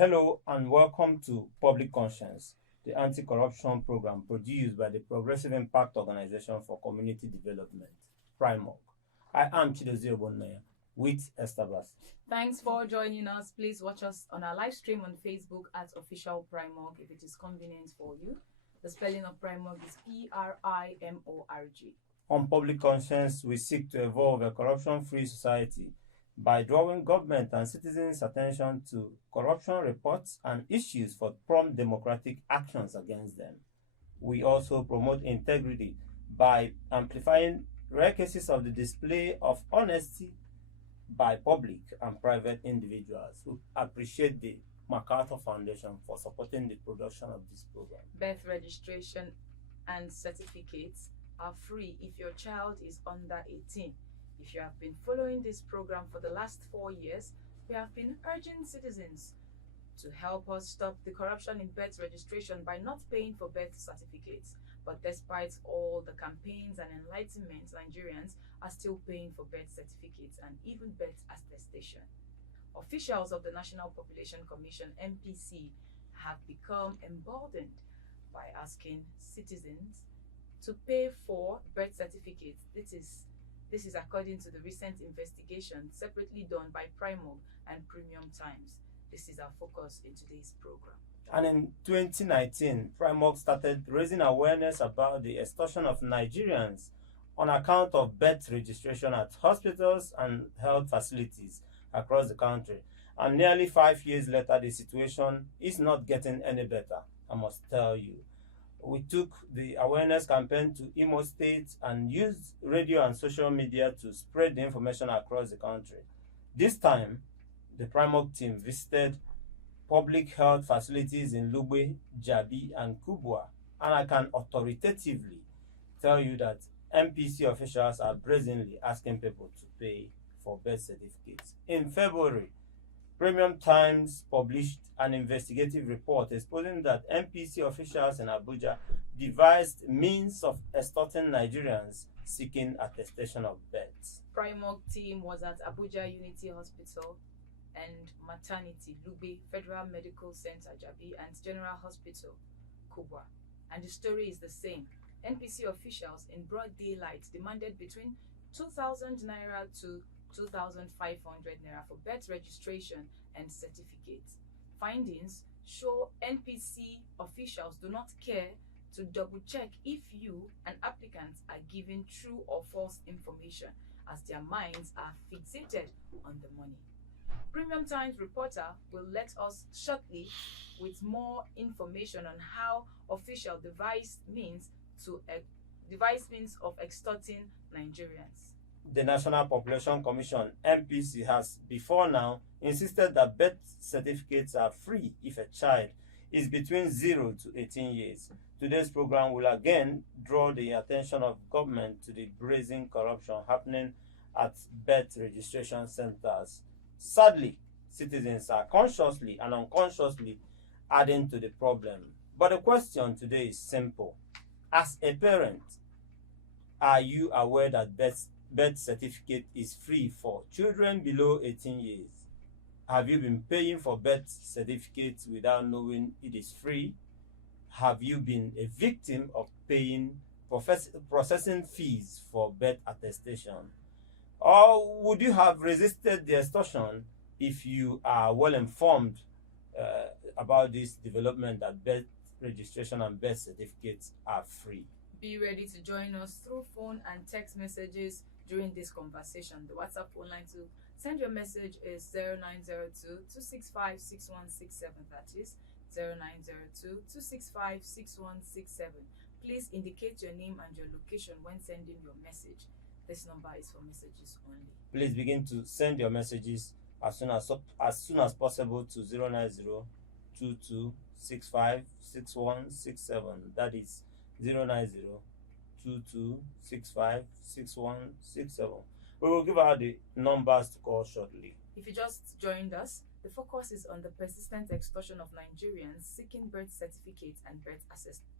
Hello and welcome to Public Conscience, the anti-corruption program produced by the Progressive Impact Organization for Community Development, PRIMOC. I am Chidozie Ogbonnaya with Estabas. Thanks for joining us. Please watch us on our live stream on Facebook at Official PRIMOC if it is convenient for you. The spelling of PRIMOC is PRIMORG. On Public Conscience, we seek to evolve a corruption-free society by drawing government and citizens' attention to corruption reports and issues for prompt democratic actions against them. We also promote integrity by amplifying rare cases of the display of honesty by public and private individuals who appreciate the MacArthur Foundation for supporting the production of this program. Birth registration and certificates are free if your child is under 18. If you have been following this program for the last 4 years, we have been urging citizens to help us stop the corruption in birth registration by not paying for birth certificates. But despite all the campaigns and enlightenment, Nigerians are still paying for birth certificates and even birth attestation. Officials of the National Population Commission, NPC, have become emboldened by asking citizens to pay for birth certificates. This is according to the recent investigation separately done by PRIMOC and Premium Times. This is our focus in today's program. And in 2019, PRIMOC started raising awareness about the extortion of Nigerians on account of birth registration at hospitals and health facilities across the country. And nearly 5 years later, the situation is not getting any better, I must tell you. We took the awareness campaign to Imo State and used radio and social media to spread the information across the country. This time, the PRIMOC team visited public health facilities in Lugbe, Jabi, and Kubwa, and I can authoritatively tell you that MPC officials are brazenly asking people to pay for birth certificates. In February, Premium Times published an investigative report exposing that MPC officials in Abuja devised means of extorting Nigerians seeking attestation of birth. PRIMOC team was at Abuja Unity Hospital and Maternity, Lugbe, Federal Medical Center, Jabi, and General Hospital, Kubwa. And the story is the same. NPC officials in broad daylight demanded between 2,000 naira to 2,500 naira for birth registration and certificates. Findings show NPC officials do not care to double-check if you, an applicant, are giving true or false information, as their minds are fixated on the money. Premium Times reporter will let us shortly with more information on how official device means of extorting Nigerians. The National Population Commission, NPC, has before now insisted that birth certificates are free if a child is between 0 to 18 years. Today's program will again draw the attention of government to the brazen corruption happening at birth registration centers. Sadly, citizens are consciously and unconsciously adding to the problem. But the question today is simple. As a parent, are you aware that birth certificate is free for children below 18 years? Have you been paying for birth certificates without knowing it is free? Have you been a victim of paying processing fees for birth attestation? Or would you have resisted the extortion if you are well informed about this development that birth registration and birth certificates are free? Be ready to join us through phone and text messages during this conversation. The WhatsApp phone line to send your message is 0902-265-6167. That is 0902-265-6167. Please indicate your name and your location when sending your message. This number is for messages only. Please begin to send your messages as soon as possible to 090-2265-6167. That is 090-2265-6167. We will give out the numbers to call shortly. If you just joined us, the focus is on the persistent extortion of Nigerians seeking birth certificates and birth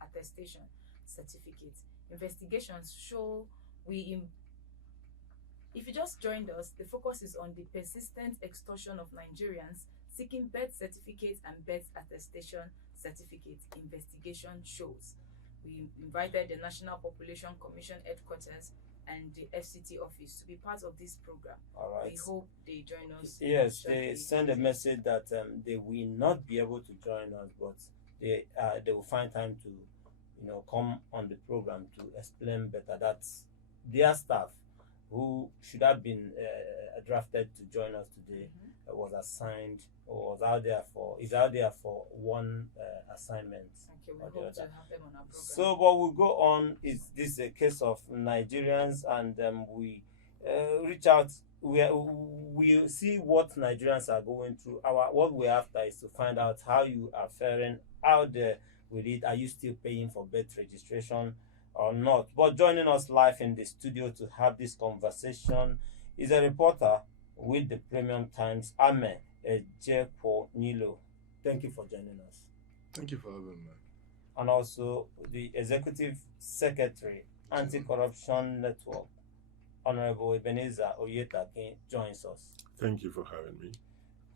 attestation certificates. Investigations show If you just joined us, the focus is on the persistent extortion of Nigerians seeking birth certificate and birth attestation certificate investigation shows. We invited the National Population Commission headquarters and the FCT office to be part of this program. All right. We hope they join us. Yes, they shortly. send a message that they will not be able to join us, but they will find time to, come on the program to explain better. That's their staff who should have been drafted to join us today. Was assigned or is out there for one assignment. Okay, we hope to have them on our program. So, what will go on is this a case of Nigerians, and we reach out. We see what Nigerians are going through. What we're after is to find out how you are faring out there with it. Are you still paying for birth registration or not? But joining us live in the studio to have this conversation is a reporter with the Premium Times, Ame Ejepo Nilo. Thank you for joining us. Thank you for having me. And also the Executive Secretary, Anti-Corruption Network, Honorable Ebenezer Oyetake, joins us. Thank you for having me.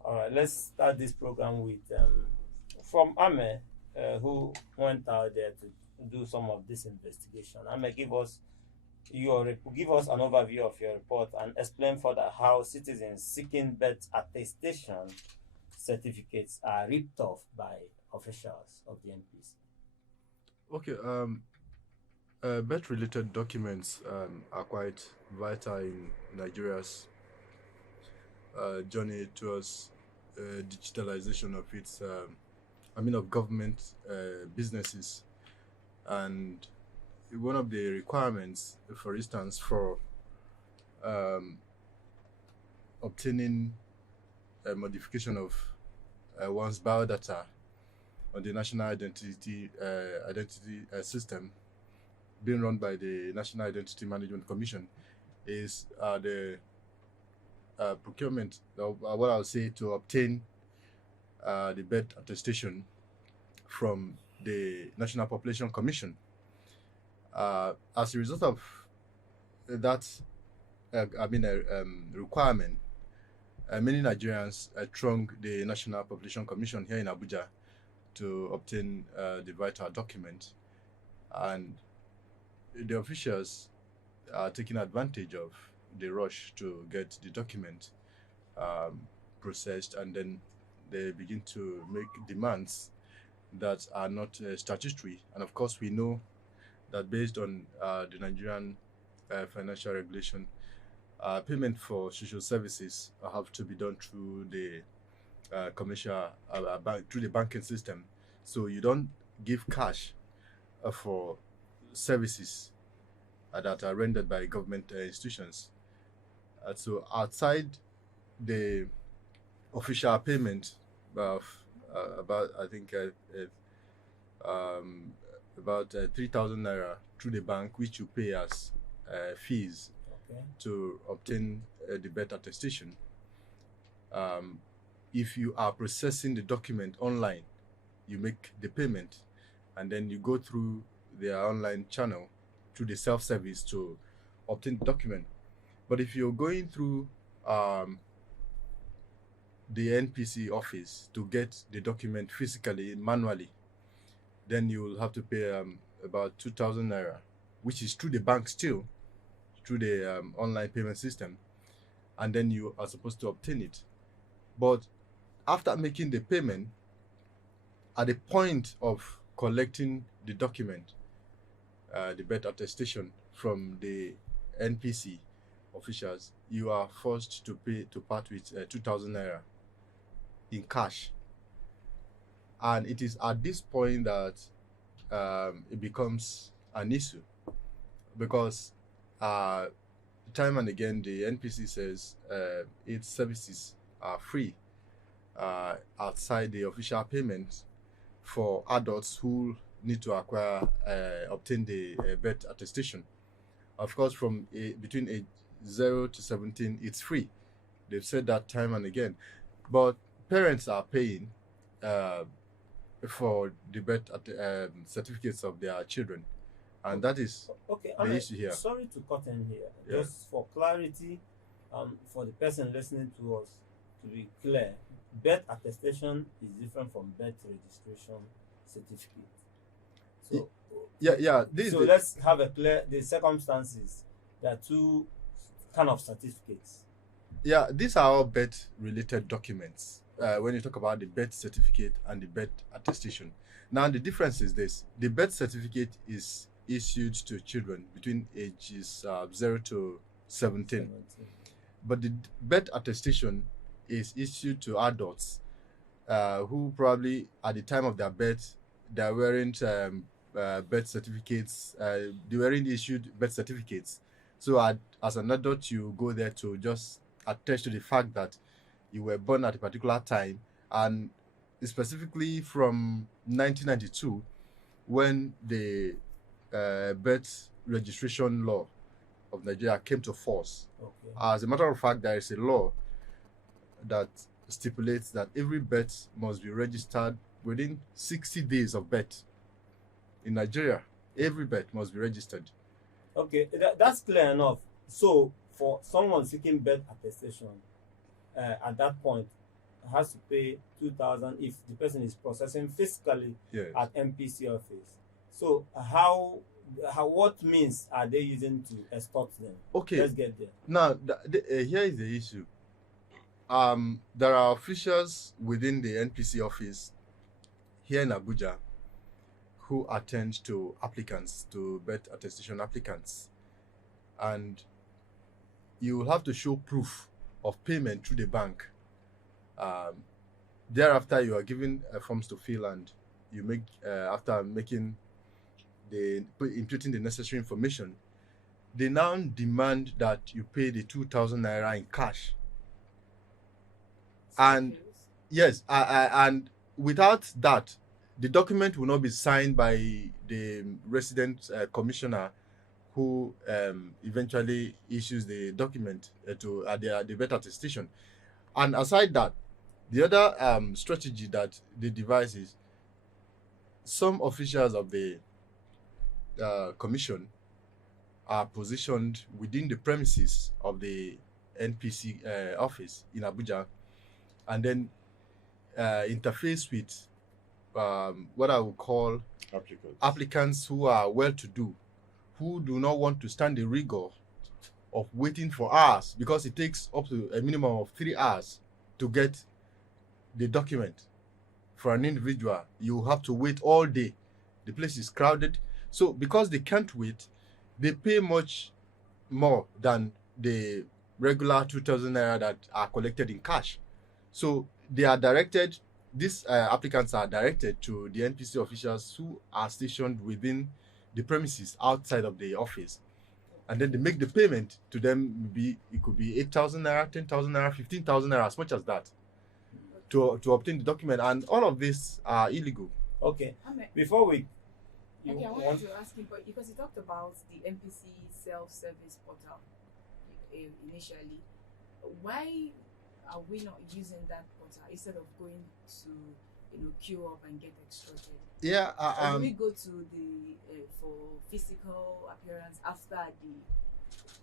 All right, let's start this program with from Ame, who went out there to do some of this investigation. Ame, give us an overview of your report and explain further how citizens seeking birth attestation certificates are ripped off by officials of the MPs. Okay, birth-related documents are quite vital in Nigeria's journey towards digitalization of its, of government businesses. And one of the requirements, for instance, for obtaining a modification of one's biodata on the National Identity System being run by the National Identity Management Commission is the procurement, what I'll say, to obtain the birth attestation from the National Population Commission. As a result of that, requirement, many Nigerians throng the National Population Commission here in Abuja to obtain the vital document, and the officials are taking advantage of the rush to get the document processed, and then they begin to make demands that are not statutory. And of course, we know that based on the Nigerian financial regulation, payment for social services have to be done through the commercial through the banking system. So you don't give cash for services that are rendered by government institutions. So outside the official payment of about 3,000 naira through the bank, which you pay as fees to obtain the birth attestation. If you are processing the document online, you make the payment, and then you go through their online channel through the self-service to obtain the document. But if you're going through the NPC office to get the document physically, manually, then you will have to pay about 2,000 naira, which is through the bank still, through the online payment system, and then you are supposed to obtain it. But after making the payment, at the point of collecting the document, the birth attestation from the NPC officials, you are forced to part with 2,000 naira in cash. And it is at this point that it becomes an issue, because time and again the NPC says its services are free outside the official payment for adults who need to obtain the birth attestation. Of course, from between age 0 to 17, it's free. They've said that time and again. But parents are paying for the birth certificates of their children. And that is the issue here. Sorry to cut in here. Yeah. Just for clarity, for the person listening to us, to be clear, birth attestation is different from birth registration certificate. So Yeah. so let's have a clear the circumstances. There are two kind of certificates. Yeah, these are all birth related documents. When you talk about the birth certificate and the birth attestation. Now, the difference is this: the birth certificate is issued to children between ages 0 to 17, but the birth attestation is issued to adults who probably at the time of their birth they weren't birth certificates. They weren't issued birth certificates. So as an adult, you go there to just attest to the fact that you were born at a particular time, and specifically from 1992, when the birth registration law of Nigeria came to force. Okay. As a matter of fact, there is a law that stipulates that every birth must be registered within 60 days of birth. In Nigeria, every birth must be registered. Okay, that's clear enough. So for someone seeking birth attestation, at that point, has to pay 2,000 if the person is processing physically Yes. at MPC office. So how what means are they using to extort them? Okay. Let's get there. Now, here is the issue. There are officials within the NPC office here in Abuja who attend to applicants, to birth attestation applicants, and you will have to show proof of payment through the bank. Thereafter, you are given forms to fill, and you make after making inputting the necessary information, they now demand that you pay the 2,000 naira in cash. And yes, and without that, the document will not be signed by the resident commissioner who eventually issues the document to the birth attestation. And aside that, the other strategy that they devise is some officials of the commission are positioned within the premises of the NPC office in Abuja, and then interface with what I would call applicants who are well-to-do, who do not want to stand the rigor of waiting for hours, because it takes up to a minimum of 3 hours to get the document. For an individual, you have to wait all day. The place is crowded. So because they can't wait, they pay much more than the regular 2,000 naira that are collected in cash. So they are directed, these applicants are directed to the NPC officials who are stationed within the premises outside of the office. And then they make the payment to them. It could be 8,000 naira, 10,000 naira, 15,000 naira, as much as that, to obtain the document. And all of these are illegal. Okay. Before we I wanted to ask him, because he talked about the MPC self-service portal initially. Why are we not using that portal instead of going to queue up and get extracted? Yeah. Or we go to the for physical appearance after the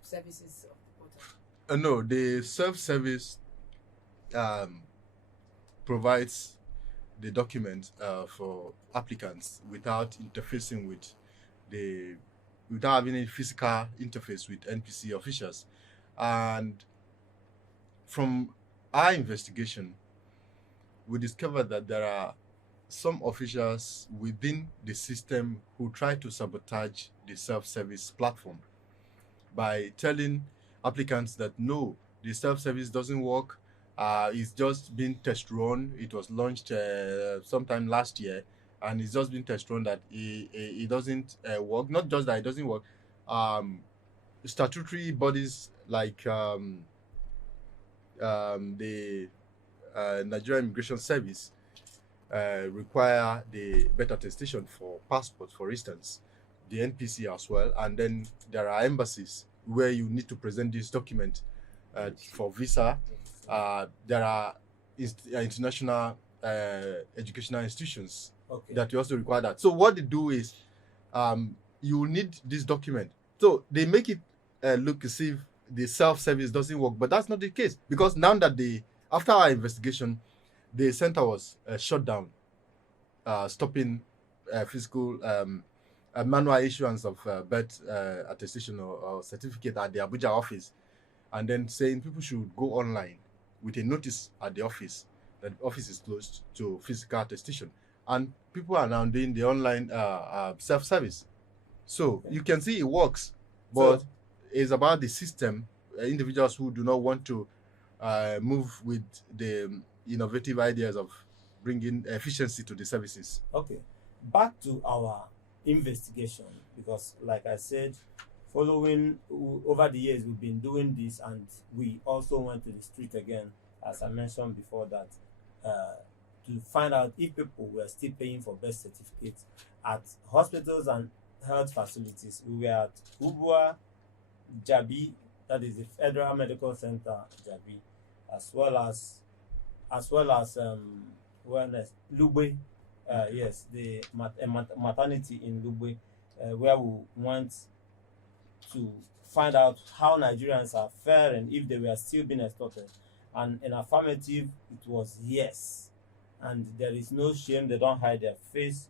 services of the portal? No, the self-service provides the document for applicants without interfacing without having any physical interface with NPC officials. And from our investigation, we discovered that there are some officials within the system who try to sabotage the self-service platform by telling applicants that no, the self-service doesn't work. It's just been test run. It was launched sometime last year, and it's just been test run that it doesn't work. Not just that it doesn't work. Statutory bodies like the Nigerian Immigration Service require the birth attestation for passports, for instance, the NPC as well, and then there are embassies where you need to present this document for visa. There are international educational institutions that you also require that. So what they do is you need this document. So they make it look as if the self-service doesn't work, but that's not the case, because now that the After our investigation, the center was shut down, stopping physical manual issuance of birth attestation or certificate at the Abuja office, and then saying people should go online with a notice at the office that the office is closed to physical attestation. And people are now doing the online self-service. So you can see it works, but it's about the system. Individuals who do not want to move with the innovative ideas of bringing efficiency to the services. Okay, back to our investigation, because like I said, following over the years we've been doing this, and we also went to the street again, as I mentioned before, that to find out if people were still paying for birth certificates at hospitals and health facilities. We were at Ubua, Jabi, that is the Federal Medical Center, Jabi, as well as Lugbe, yes, the maternity in Lugbe, where we went to find out how Nigerians are faring, if they were still being extorted. And in affirmative, it was yes. And there is no shame, they don't hide their face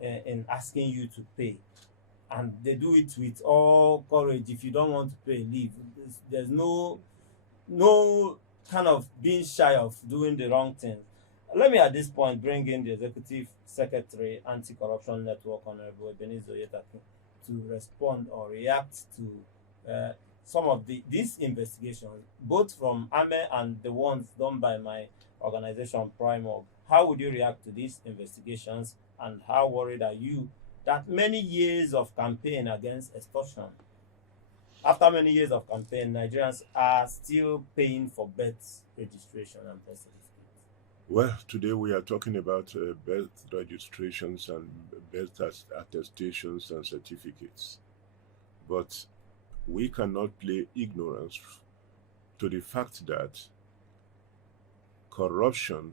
in asking you to pay. And they do it with all courage. If you don't want to pay, leave. There's no kind of being shy of doing the wrong thing. Let me at this point bring in the Executive Secretary, Anti-Corruption Network, Honorable Ebenezer Oyetaki, to respond or react to some of these investigations, both from AME and the ones done by my organization, Primo. How would you react to these investigations, and how worried are you that many years of campaign against extortion, after many years of campaign, Nigerians are still paying for birth registration and birth certificates? Well, today we are talking about birth registrations and birth attestations and certificates. But we cannot play ignorance to the fact that corruption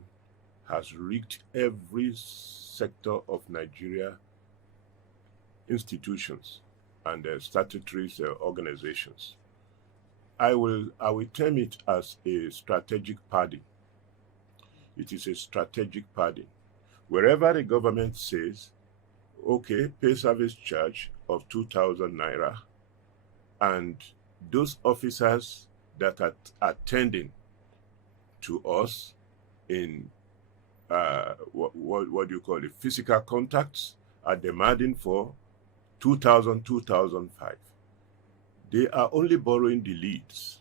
has reached every sector of Nigeria institutions and statutory organizations. I will term it as a strategic padding. It is a strategic padding. Wherever the government says, okay, pay service charge of 2,000 naira, and those officers that are attending to us in what do you call it, physical contacts, are demanding for 2,000, 2,005. They are only borrowing the leads,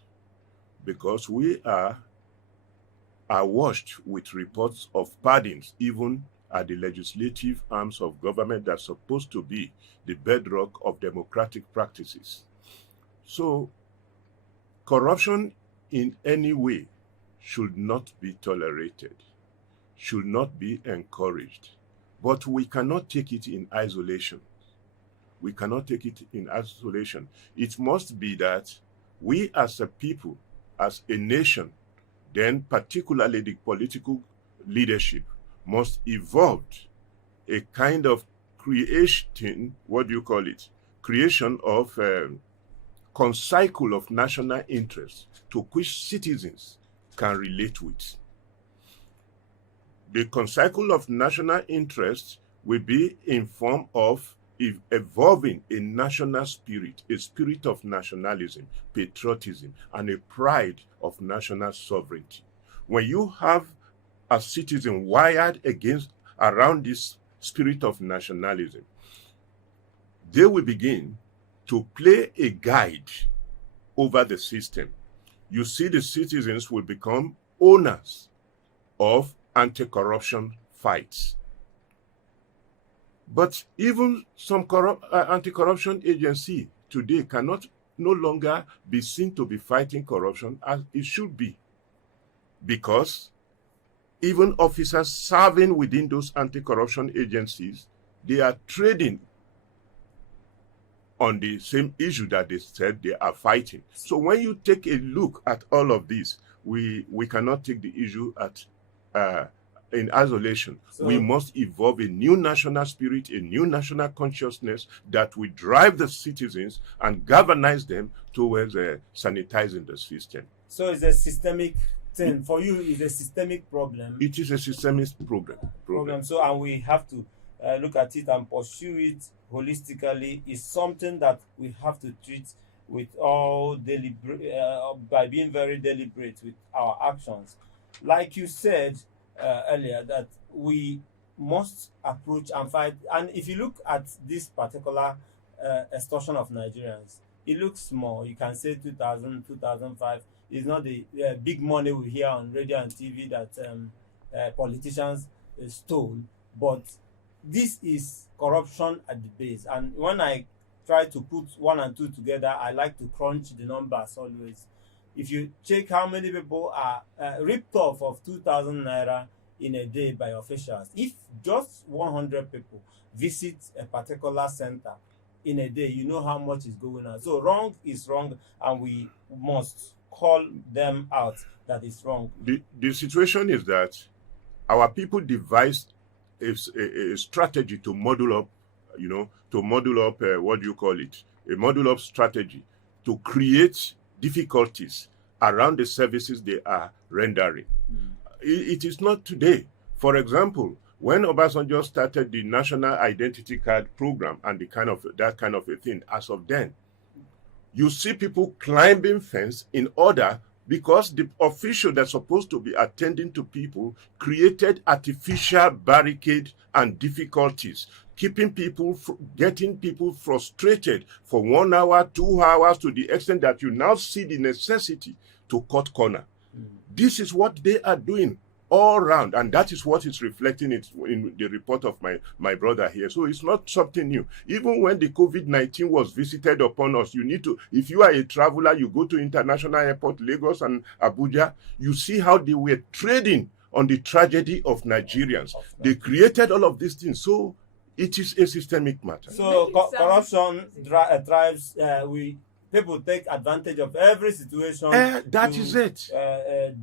because we are washed with reports of paddings, even at the legislative arms of government that's supposed to be the bedrock of democratic practices. So, corruption in any way should not be tolerated, should not be encouraged. But we cannot take it in isolation. We cannot take it in isolation. It must be that we as a people, as a nation, then particularly the political leadership, must evolve a kind of creation, creation of a concycle of national interest to which citizens can relate with. The concycle of national interest will be in form of evolving a national spirit, a spirit of nationalism, patriotism, and a pride of national sovereignty. When you have a citizen wired around this spirit of nationalism, they will begin to play a guide over the system. You see, the citizens will become owners of anti-corruption fights. But even some anti-corruption agency today cannot no longer be seen to be fighting corruption as it should be, because even officers serving within those anti-corruption agencies, they are trading on the same issue that they said they are fighting. So when you take a look at all of this, we cannot take the issue in isolation. So we must evolve a new national spirit, a new national consciousness that will drive the citizens and galvanize them towards sanitizing the system. So it's a systemic thing for you is a systemic problem. It is a systemic problem. So, and we have to look at it and pursue it holistically. Is something that we have to treat with all by being very deliberate with our actions. Like you said earlier, that we must approach and fight. And if you look at this particular extortion of Nigerians, it looks small. You can say 2000, 2005 is not the big money we hear on radio and TV that politicians stole, but this is corruption at the base. And when I try to put one and two together, I like to crunch the numbers always. If you check how many people are ripped off of 2,000 naira in a day by officials, if just 100 people visit a particular center in a day, you know how much is going on. So wrong is wrong, and we must call them out that is wrong. The situation is that our people devised a strategy to model up, what do you call it? A model up strategy to create difficulties around the services they are rendering. It is not today. For example, when Obasanjo started the National Identity Card program and that kind of a thing, as of then, you see people climbing fence in order, because the official that's supposed to be attending to people created artificial barricade and difficulties, getting people frustrated for 1 hour, 2 hours, to the extent that you now see the necessity to cut corner. This is what they are doing all around, and that is what is reflecting it in the report of my brother here. So it's not something new. Even when the COVID-19 was visited upon us, you need to, if you are a traveler, you go to international airport, Lagos and Abuja, you see how they were trading on the tragedy of Nigerians. They created all of these things. So it is a systemic matter. So corruption thrives. People take advantage of every situation. That is it.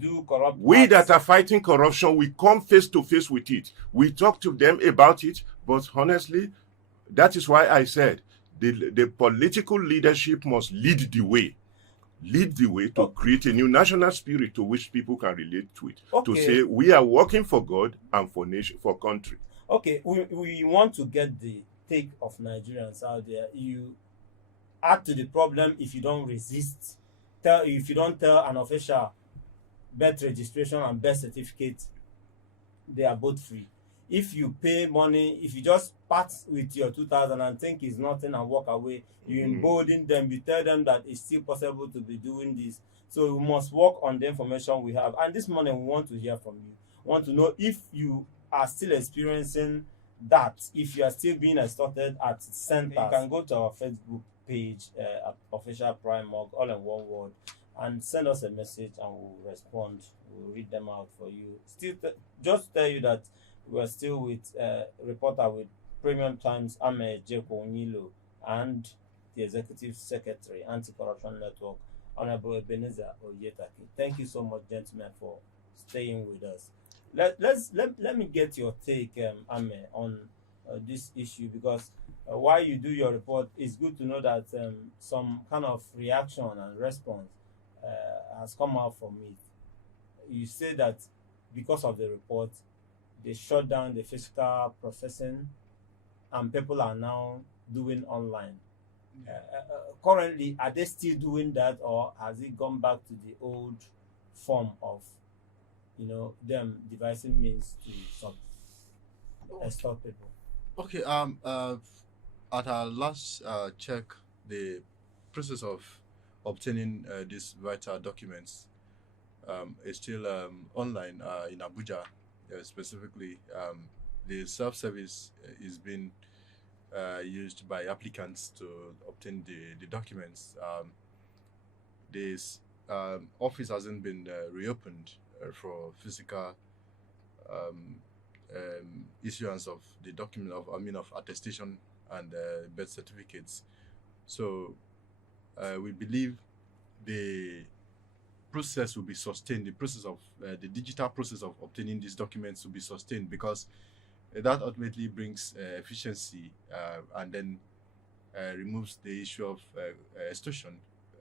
Do corrupt. We acts. that are fighting corruption, we come face to face with it. We talk to them about it, but honestly, that is why I said the political leadership must lead the way. Lead the way to create a new national spirit to which people can relate to it. Okay. To say we are working for God and for nation, for country. Okay, we want to get the take of Nigerians out there. You add to the problem if you don't resist. If you don't tell an official birth registration and birth certificate, they are both free. If you pay money, if you just part with your 2,000 and think it's nothing and walk away, you embolden them, you tell them that it's still possible to be doing this. So we must work on the information we have. And this morning we want to hear from you. We want to know if you are still experiencing that, if you are still being extorted at center. You can go to our Facebook page at Official Prime Mug, all in one word, and send us a message and we'll respond. We'll read them out for you. Just tell you that we're still with reporter with Premium Times, Ame Jeko Nilo, and the Executive Secretary, Anti-Corruption Network, Honorable Ebenezer Oyetaki. Thank you so much, gentlemen, for staying with us. Let me get your take, Ame, on this issue, because while you do your report, it's good to know that some kind of reaction and response has come out from it. You say that because of the report, they shut down the physical processing and people are now doing online. Currently, are they still doing that, or has it gone back to the old form of, them devising means to extort people? Okay. At our last check, the process of obtaining these vital documents is still online in Abuja. Specifically, the self-service is being used by applicants to obtain the documents. This office hasn't been reopened for physical issuance of the document of attestation and birth certificates. So we believe the process will be sustained. The process of the digital process of obtaining these documents will be sustained, because that ultimately brings efficiency and then removes the issue of extortion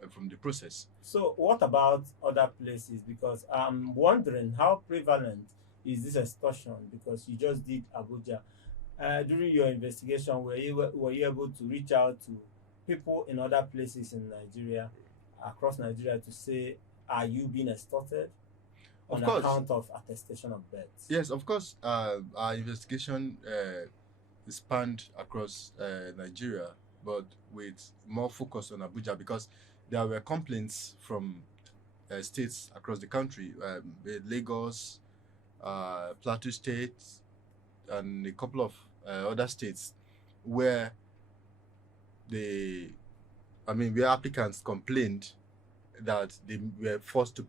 from the process. So, what about other places? Because I'm wondering how prevalent is this extortion? Because you just did Abuja. During your investigation, were you able to reach out to people in other places in Nigeria, across Nigeria, to say, are you being extorted Of on course. account of attestation of birth? Yes, of course. Our investigation spanned across Nigeria, but with more focus on Abuja, because there were complaints from states across the country, Lagos, Plateau State, and a couple of other states, where where applicants complained that they were forced to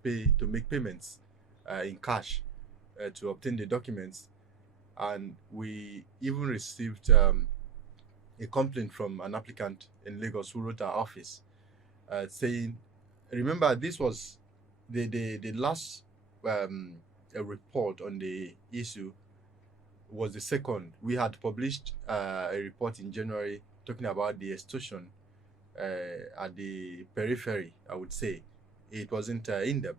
make payments in cash to obtain the documents. And we even received a complaint from an applicant in Lagos who wrote our office saying, remember, this was the last a report on the issue was the second. We had published a report in January talking about the extortion at the periphery, I would say. It wasn't in-depth,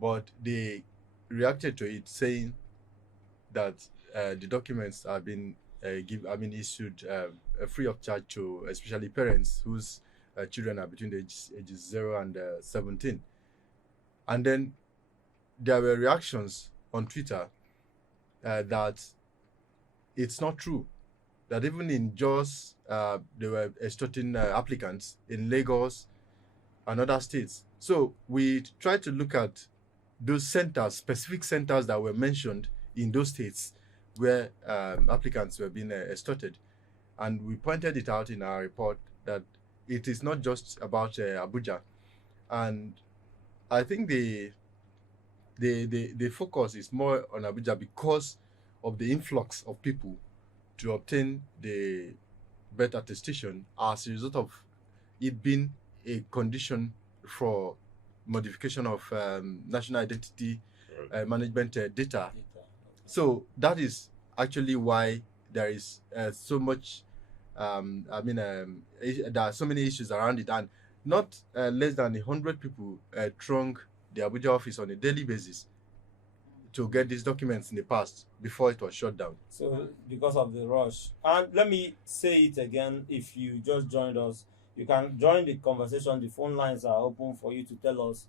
but they reacted to it saying that the documents have been issued free of charge to especially parents whose children are between the ages 0 and 17. And then there were reactions on Twitter that it's not true, that even in Jos they were extorting applicants in Lagos and other states. So we tried to look at those centers, specific centers that were mentioned in those states where applicants were being extorted. And we pointed it out in our report that it is not just about Abuja. And I think the focus is more on Abuja because of the influx of people to obtain the birth attestation as a result of it being a condition for modification of national identity management data. So that is actually why there is so much there are so many issues around it, and not less than 100 people throng the Abuja office on a daily basis to get these documents in the past before it was shut down. So, because of the rush. And let me say it again, if you just joined us, you can join the conversation. The phone lines are open for you to tell us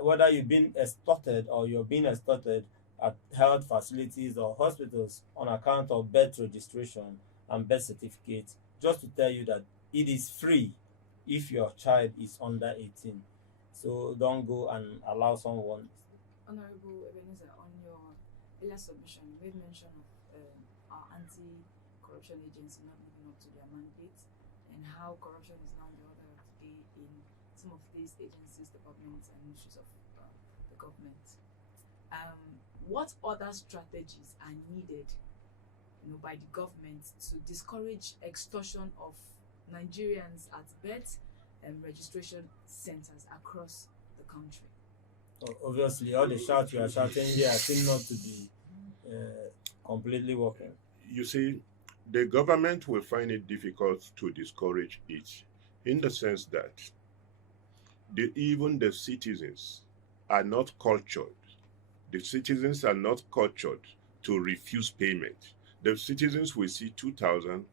whether you've been extorted or you're being extorted at health facilities or hospitals on account of birth registration and birth certificate. Just to tell you that it is free if your child is under 18. So don't go and allow someone. Honorable Ebenezer, on your earlier submission, you made mention of our anti-corruption agency not living up to their mandate, and how corruption is now the order of the day in some of these agencies, departments, and ministries of the government. What other strategies are needed, by the government to discourage extortion of Nigerians at birth and registration centers across the country? Obviously, all the shouts you are shouting here seem not to be completely working. You see, the government will find it difficult to discourage it, in the sense that even the citizens are not cultured. The citizens are not cultured to refuse payment. The citizens will see 2,000,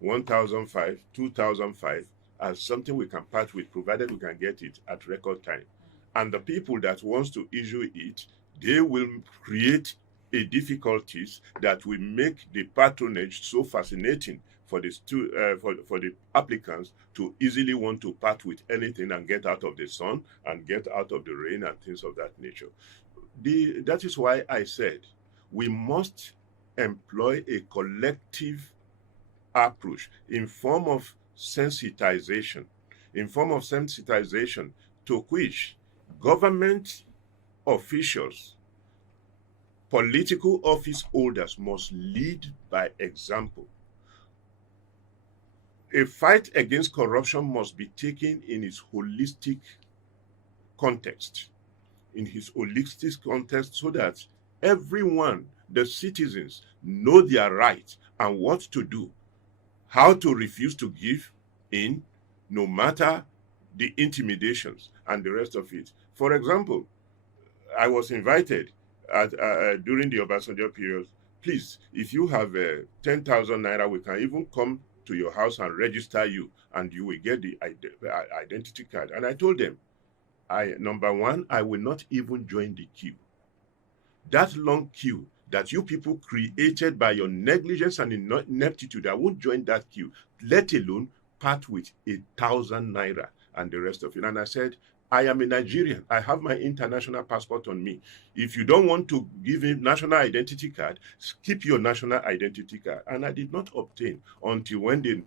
1,005, 2,005 as something we can part with, provided we can get it at record time. And the people that wants to issue it, they will create a difficulties that will make the patronage so fascinating for the applicants to easily want to part with anything and get out of the sun and get out of the rain and things of that nature. That is why I said we must employ a collective approach in form of sensitization, to which government officials, political office holders must lead by example. A fight against corruption must be taken in its holistic context, so that everyone, the citizens, know their rights and what to do, how to refuse to give in, no matter the intimidations and the rest of it. For example, I was invited during the Obasanjo period. Please, if you have 10,000 naira, we can even come to your house and register you, and you will get the identity card. And I told them, number one, I will not even join the queue. That long queue that you people created by your negligence and ineptitude, I won't join that queue, let alone part with 1,000 naira and the rest of it. And I said, I am a Nigerian. I have my international passport on me. If you don't want to give a national identity card, keep your national identity card. And I did not obtain until when the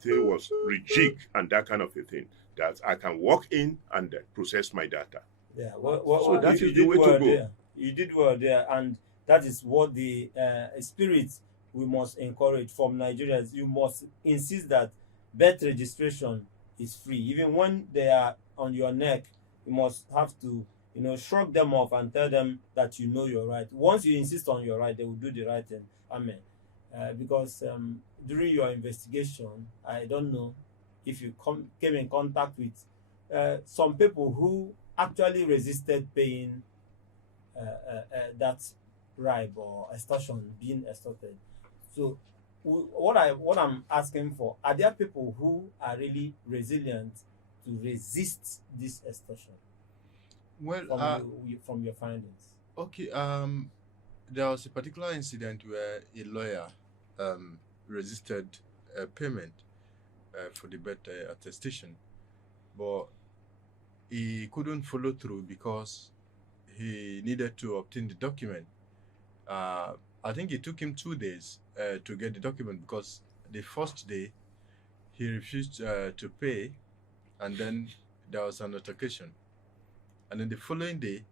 thing was rejigged and that kind of a thing, that I can walk in and process my data. Yeah, So that you is the way to go. There. You did well there, and that is what the spirit we must encourage from Nigerians. You must insist that birth registration is free, even when they are on your neck. You must have to, shrug them off and tell them that you know your right. Once you insist on your right, they will do the right thing. Amen. Because during your investigation, I don't know if you came in contact with some people who actually resisted paying that bribe or extortion, being extorted. So what I'm asking for, are there people who are really resilient to resist this extortion? Well, from your findings. okay. There was a particular incident where a lawyer resisted payment for the birth attestation, but he couldn't follow through because he needed to obtain the document. I think it took him 2 days to get the document, because the first day he refused to pay, and then there was an altercation. And then the following day,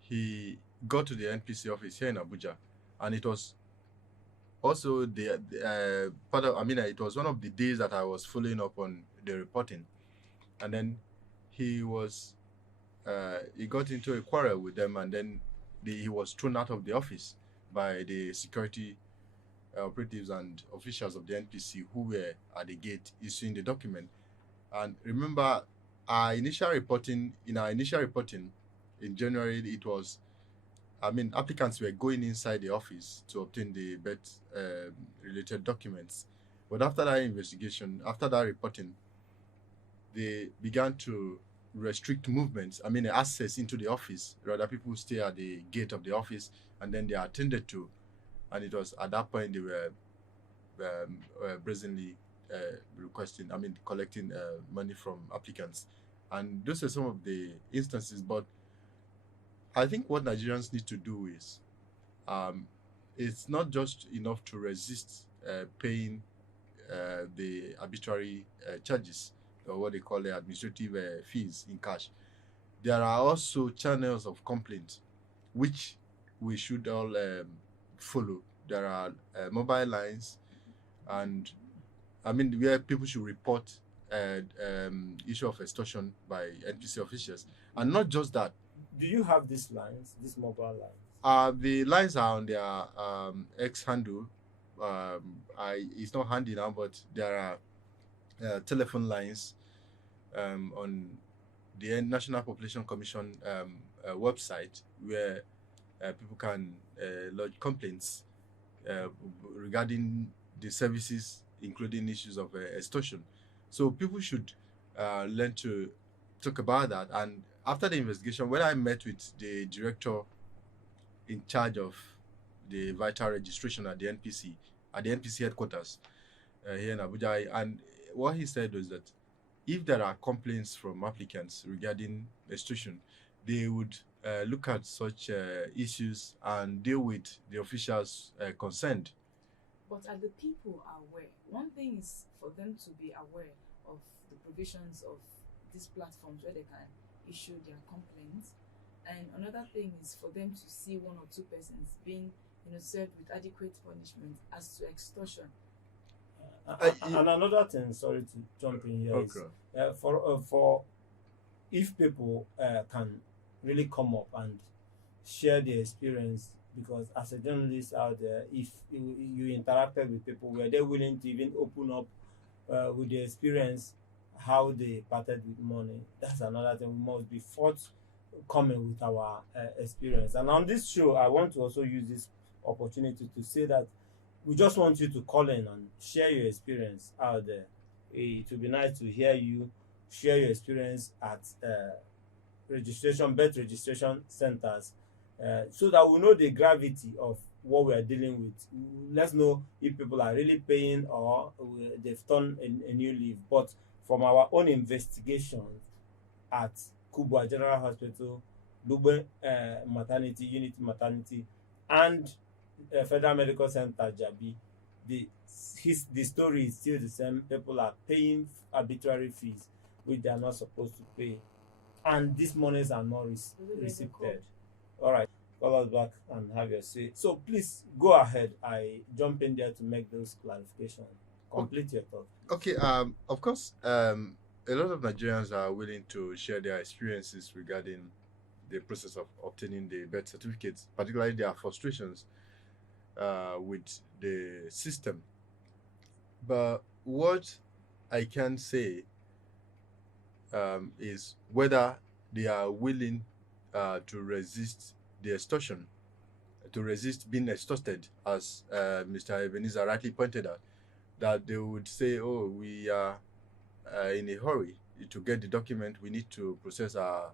he got to the NPC office here in Abuja, and it was also the part of, it was one of the days that I was following up on the reporting, and then he got into a quarrel with them, and then he was thrown out of the office by the security operatives and officials of the NPC who were at the gate issuing the document. And remember, in our initial reporting in January, it was, applicants were going inside the office to obtain the birth related documents. But after that investigation, after that reporting, they began to restrict movements, access into the office. Rather, people stay at the gate of the office, and then they are attended to. And it was at that point they were brazenly collecting money from applicants. And those are some of the instances. But I think what Nigerians need to do is, it's not just enough to resist paying the arbitrary charges, or what they call the administrative fees in cash. There are also channels of complaint which we should all follow. There are mobile lines, and where people should report issue of extortion by NPC officials. And not just that. Do you have these mobile lines? The lines are on their X handle. It's not handy now, but there are telephone lines on the National Population Commission website, where people can lodge complaints regarding the services, including issues of extortion. So people should learn to talk about that. And after the investigation, when I met with the director in charge of the vital registration at the NPC headquarters here in Abuja, and what he said was that if there are complaints from applicants regarding extortion, they would look at such issues and deal with the officials concerned. But are the people aware? One thing is for them to be aware of the provisions of these platforms where they can issue their complaints, and another thing is for them to see one or two persons being served with adequate punishment as to extortion. And another thing, sorry to jump in here, is for if people can really come up and share their experience, because as a journalist out there, if you interacted with people, were they willing to even open up with their experience how they parted with money. That's another thing. We must be forthcoming with our experience. And on this show, I want to also use this opportunity to say that we just want you to call in and share your experience out there. It would be nice to hear you share your experience at birth registration centers, so that we know the gravity of what we are dealing with. Let's know if people are really paying or they've turned a new leaf. But from our own investigations at Kubwa General Hospital, Lugbe Unity Maternity, and Federal Medical Center Jabi, the story is still the same. People are paying arbitrary fees which they are not supposed to pay, and these monies are not received. All right, call us back and have your say. So please go ahead. I jump in there to make those clarifications. Complete your thought. Okay. Of course. A lot of Nigerians are willing to share their experiences regarding the process of obtaining the birth certificates, particularly their frustrations with the system. But what I can say is whether they are willing to resist the extortion, to resist being extorted, as Mr. Ebenezer rightly pointed out, that they would say, oh, we are in a hurry to get the document, we need to process our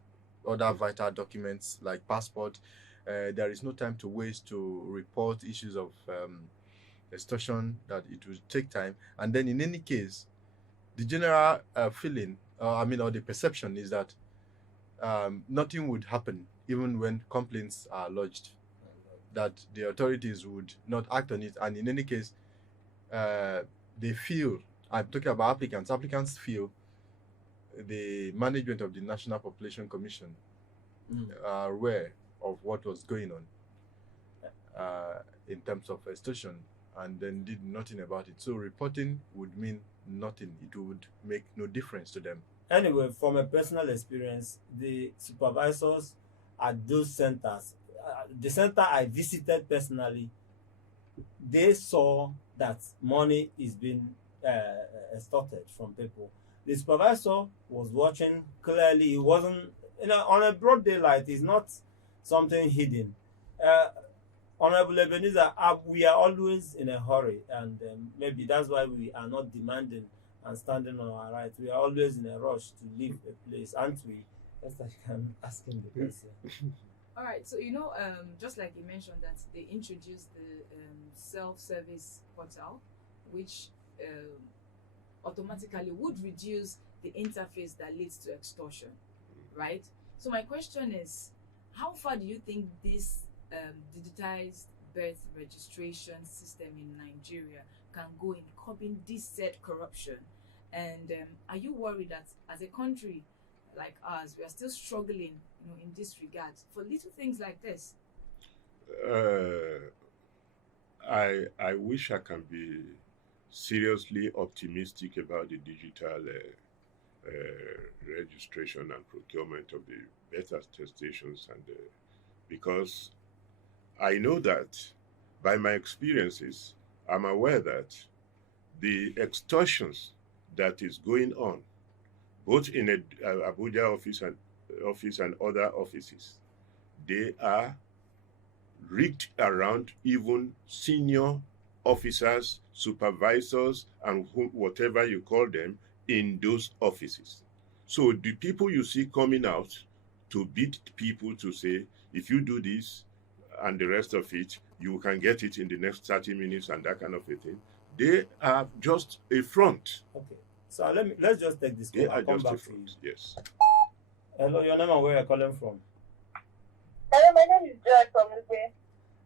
other vital documents like passport. There is no time to waste to report issues of extortion, that it will take time. And then in any case, the general feeling, or the perception is that nothing would happen even when complaints are lodged, that the authorities would not act on it. And in any case, they feel, I'm talking about applicants feel the management of the National Population Commission are aware of what was going on in terms of extortion, and then did nothing about it. So reporting would mean nothing. It would make no difference to them. Anyway, from a personal experience, the supervisors at those centers, the center I visited personally, they saw that money is being extorted from people. The supervisor was watching clearly. It wasn't, on a broad daylight. It's not something hidden. Honorable Ebenezer, we are always in a hurry, and maybe that's why we are not demanding and standing on our rights. We are always in a rush to leave a place, aren't we? Yes, I can ask him the question. All right, so just like you mentioned that they introduced the self-service portal, which automatically would reduce the interface that leads to extortion, right? So my question is, how far do you think this digitized birth registration system in Nigeria can go in curbing this said corruption? And are you worried that as a country like ours, we are still struggling, in this regard for little things like this? I wish I can be seriously optimistic about the digital registration and procurement of the birth attestations, and because I know that by my experiences, I'm aware that the extortions that is going on, both in Abuja office and other offices, they are rigged around even senior officers, supervisors, and whatever you call them in those offices. So the people you see coming out to beat people to say, if you do this and the rest of it, you can get it in the next 30 minutes and that kind of a thing, they are just a front. Okay. So let's just take this call. I'll come back to you. Yes. Hello, your name and where you're calling from? Hello, my name is Joy from Lugbe.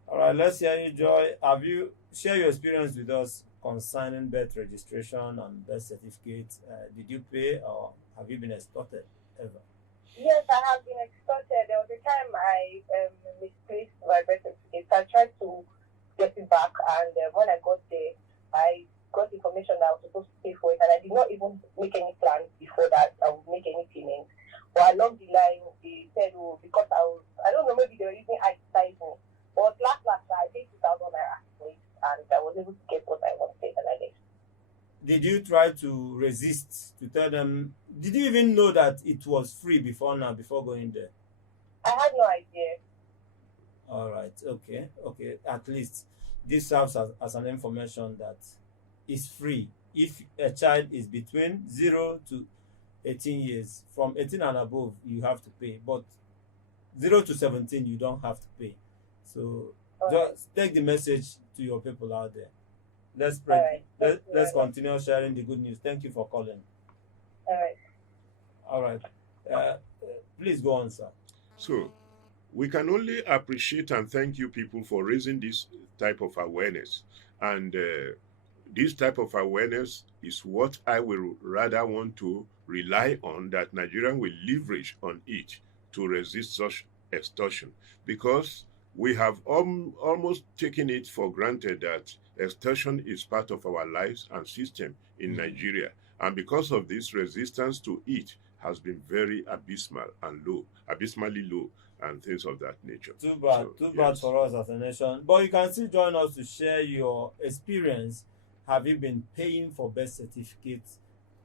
All right, let's hear you, Joy. Have you share your experience with us concerning birth registration and birth certificate? Did you pay or have you been extorted ever? Yes, I have been extorted. There was a time I misplaced my birth certificate. I tried to get it back, and when I got there, I got information that I was supposed to pay for it, and I did not even make any plans before that I would make any payment. But along the line, they said, oh, because I don't know, maybe they were using advertising. But last I paid 2,000 naira for it, and I was able to get what I wanted, and I left. Did you try to resist, to tell them? Did you even know that it was free before now, before going there? I had no idea. All right, okay. At least this serves as an information that is free if a child is between 0 to 18 years. From 18 and above, you have to pay, but 0 to 17, you don't have to pay. So just take the message to your people out there. Let's spread. All right. Let's continue sharing the good news. Thank you for calling. All right. All right. Please go on, sir. So, we can only appreciate and thank you people for raising this type of awareness. And this type of awareness is what I will rather want to rely on, that Nigerian will leverage on it to resist such extortion. Because we have almost taken it for granted that extortion is part of our lives and system in Nigeria. And because of this, resistance to it has been very abysmally low, and things of that nature. Too bad for us as a nation. But you can still join us to share your experience. Have you been paying for birth certificates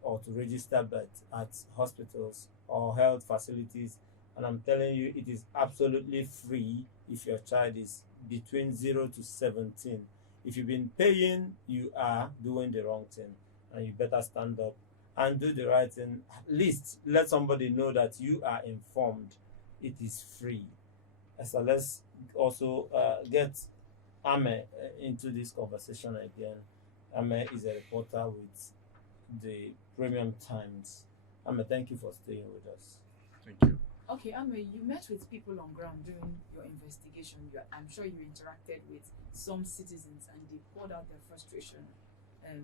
or to register birth at hospitals or health facilities? And I'm telling you, it is absolutely free if your child is between 0 to 17. If you've been paying, you are doing the wrong thing, and you better stand up and do the right thing. At least let somebody know that you are informed. It is free. So let's also get Ame into this conversation again. Ame is a reporter with the Premium Times. Ame, thank you for staying with us. Thank you. Okay, Ame, you met with people on ground during your investigation. I'm sure you interacted with some citizens and they poured out their frustration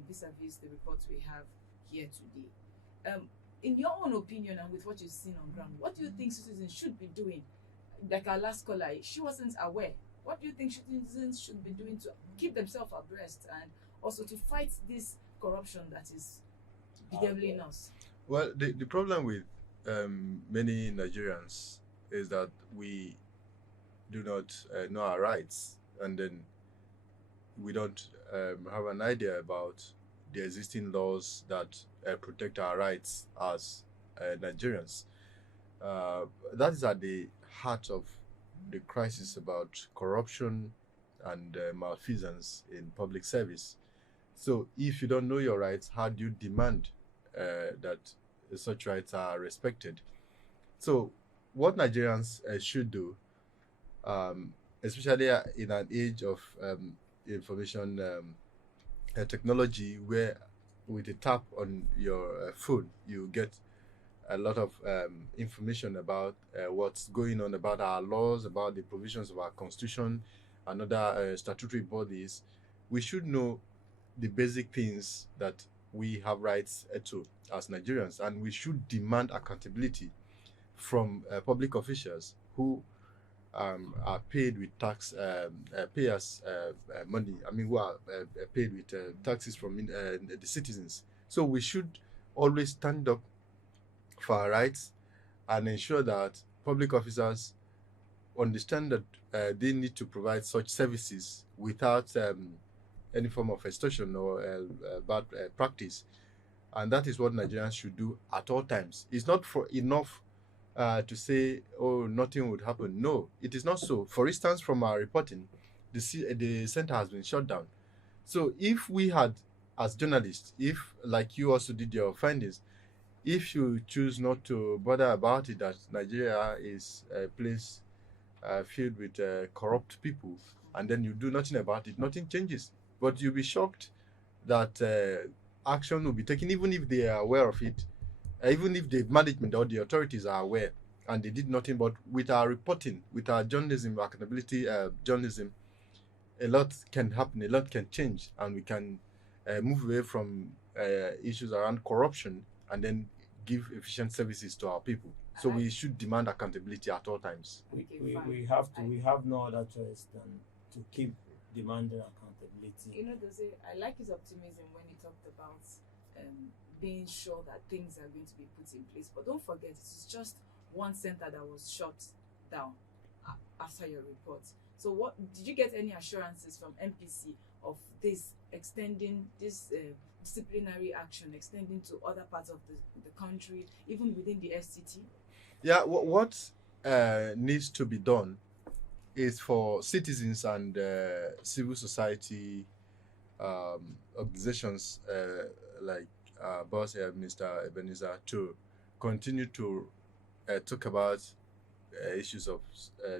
vis-a-vis the reports we have here today. In your own opinion and with what you've seen on ground, what do you think citizens should be doing? Like our last caller, she wasn't aware. What do you think citizens should be doing to keep themselves abreast and also to fight this corruption that is bedeviling us? Well, the problem with many Nigerians is that we do not know our rights, and then we don't have an idea about the existing laws that protect our rights as Nigerians. That is at the heart of the crisis about corruption and malfeasance in public service. So if you don't know your rights, how do you demand that such rights are respected? So what Nigerians should do, especially in an age of information technology, where with a tap on your phone, you get a lot of information about what's going on, about our laws, about the provisions of our constitution and other statutory bodies. We should know the basic things that we have rights to as Nigerians, and we should demand accountability from public officials who are paid with tax payers money. I mean, who are paid with taxes from the citizens. So we should always stand up for our rights and ensure that public officers understand that they need to provide such services without any form of extortion or bad practice. And that is what Nigerians should do at all times. It's not enough to say, oh, nothing would happen. No, it is not so. For instance, from our reporting, the center has been shut down. So if we had, as journalists, if like you also did your findings, if you choose not to bother about it, that Nigeria is a place filled with corrupt people, and then you do nothing about it, nothing changes. But you'll be shocked that action will be taken, even if they are aware of it, even if the management or the authorities are aware and they did nothing. But with our reporting, with our journalism, accountability journalism, a lot can happen, a lot can change, and we can move away from issues around corruption and then give efficient services to our people. So we should demand accountability at all times. We have no other choice than to keep demanding accountability. You know, I like his optimism when he talked about being sure that things are going to be put in place. But don't forget, it's just one center that was shut down after your report. So did you get any assurances from MPC of this extending this disciplinary action extending to other parts of the country, even within the STT? Yeah, what needs to be done is for citizens and civil society organizations like boss here, Mr. Ebenezer, to continue to talk about issues of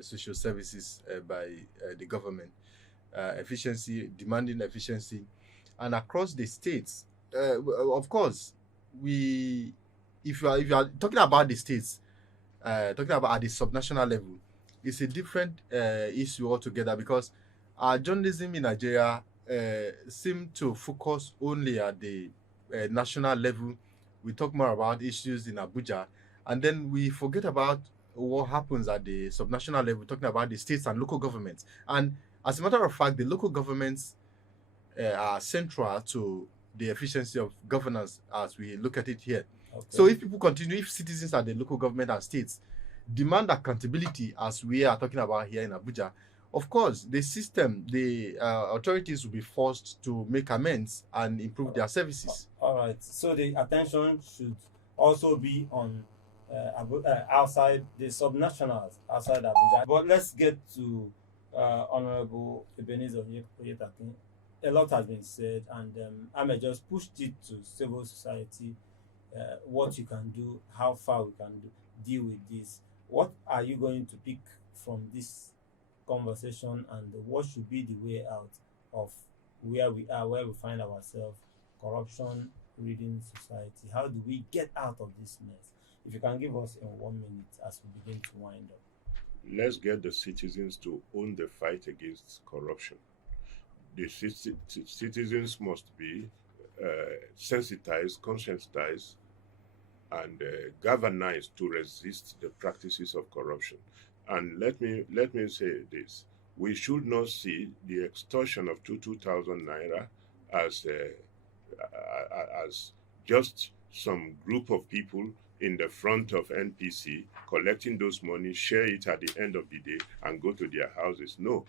social services by the government, efficiency, demanding efficiency, and across the states. Of course, we, if you are talking about the states, talking about at the subnational level, it's a different issue altogether because our journalism in Nigeria seem to focus only at the national level. We talk more about issues in Abuja, and then we forget about what happens at the subnational level, talking about the states and local governments. And as a matter of fact, the local governments are central to the efficiency of governance as we look at it here. Okay. So if people continue, if citizens at the local government and states demand accountability as we are talking about here in Abuja, of course, the system, the authorities will be forced to make amends and improve their services. All right. So the attention should also be on outside the subnationals, outside Abuja. But let's get to Honorable Ebenezer Oyetakin. A lot has been said, and I may just pushed it to civil society, what you can do, how far we can deal with this. What are you going to pick from this conversation, and what should be the way out of where we are, where we find ourselves, corruption ridden society? How do we get out of this mess? If you can give us in 1 minute as we begin to wind up. Let's get the citizens to own the fight against corruption. The citizens must be sensitized, conscientized, and galvanized to resist the practices of corruption. And let me say this: we should not see the extortion of 2,000 naira as just some group of people in the front of NPC collecting those money, share it at the end of the day, and go to their houses. No,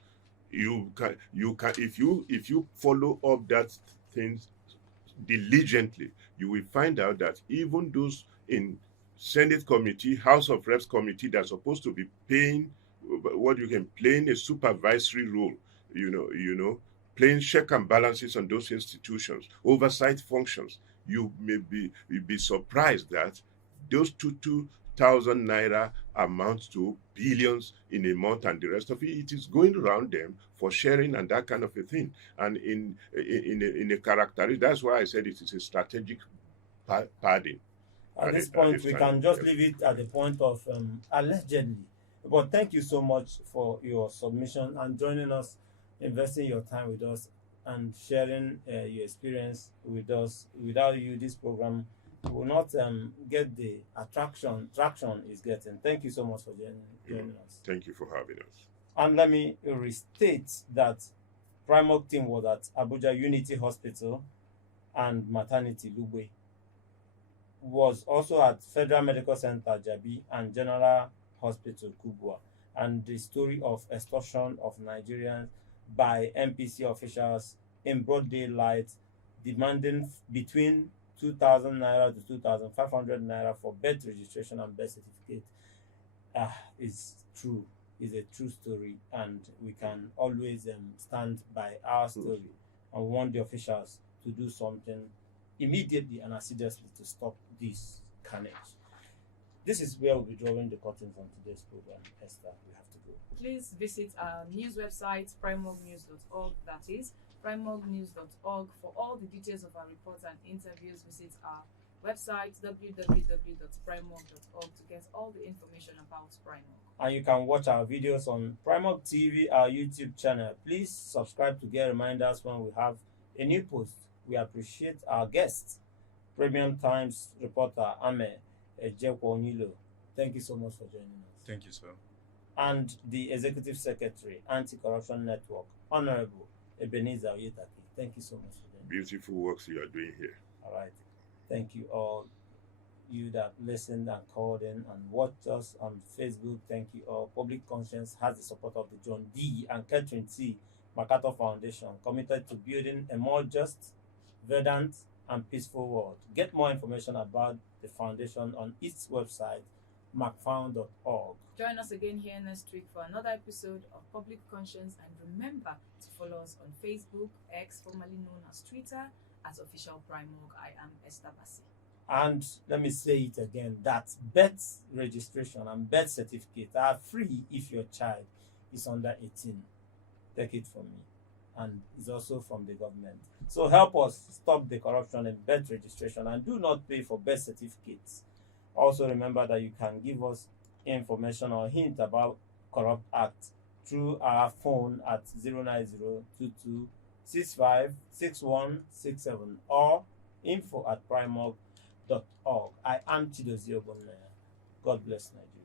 you can if you follow up that thing diligently, you will find out that even those in Senate committee, House of Reps committee that are supposed to be playing a supervisory role, playing check and balances on those institutions, oversight functions, you'll be surprised that those 2,000 naira amounts to billions in a month, and the rest of it is going around them for sharing and that kind of a thing. And in a characteristic, that's why I said it is a strategic padding. At this point, we can just leave it at the point of allegedly. But thank you so much for your submission and joining us, investing your time with us, and sharing your experience with us. Without you, this program will not get the traction is getting. Thank you so much for joining us. Thank you for having us. And let me restate that Primark team was at Abuja Unity Hospital and Maternity Lugbe, was also at Federal Medical Center Jabi and General Hospital Kubwa, and the story of extortion of Nigerians by MPC officials in broad daylight, demanding between 2,000 naira to 2,500 naira for birth registration and birth certificate, is true. Is a true story, and we can always stand by our story and want the officials to do something immediately and assiduously to stop this carnage. This is where we'll be drawing the curtains on today's program. Esther, we have to go. Please visit our news website, primorgnews.org. That is primorgnews.org. For all the details of our reports and interviews, visit our website, www.primorg.org, to get all the information about Primorg. And you can watch our videos on Primorg TV, our YouTube channel. Please subscribe to get reminders when we have a new post. We appreciate our guest, Premium Times reporter Ame Ejekwonilo. Thank you so much for joining us. Thank you, sir. And the Executive Secretary, Anti-Corruption Network, Honorable Ebenezer Oyetakin. Thank you so much for joining us. Beautiful works you are doing here. All right. Thank you all, you that listened and called in and watched us on Facebook. Thank you all. Public Conscience has the support of the John D. and Catherine C. MacArthur Foundation, committed to building a more just, verdant, and peaceful world. Get more information about the foundation on its website, macfound.org. Join us again here next week for another episode of Public Conscience, and remember to follow us on Facebook, X, formerly known as Twitter, at Official Primorg. I am Esther Bassi. And let me say it again, that birth registration and birth certificate are free if your child is under 18. Take it from me. And it's also from the government. So help us stop the corruption in birth registration and do not pay for birth certificates. Also remember that you can give us information or hint about corrupt acts through our phone at 09022656167 or info@primorg.org. I am Chidozie Ogbonnaya. God bless Nigeria.